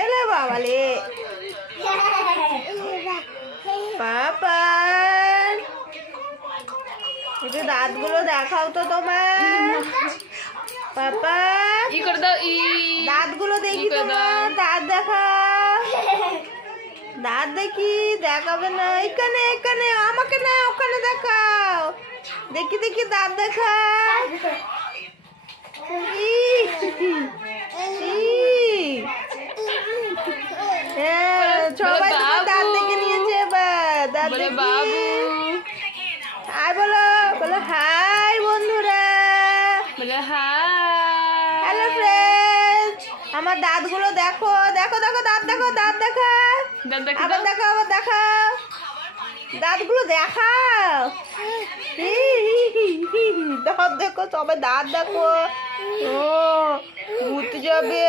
এলে বাবালে পাপা একটু দাঁতগুলো দেখাও তো তোমার পাপা দাঁতগুলো দেখি তোমার দাঁত দেখাও দাঁত দেখি দেখাবে না এখানে এখানে আমাকে না ওখানে দেখাও দেখি দেখি দাঁত দেখাও সবাই তোমার দাঁত দেখে নিয়েছে এবার দাঁত দেখি হাই বলো বলো হাই বন্ধুরা হ্যালো ফ্রেন্ডস আমার দাঁতগুলো দেখো দেখো দেখো দাঁত দেখো দাঁত দেখা আবার দেখো আবার দেখাও দাঁতগুলো দেখাও দাঁত দেখো সবাই দাঁত দেখো ও ঘুরতে যাবে।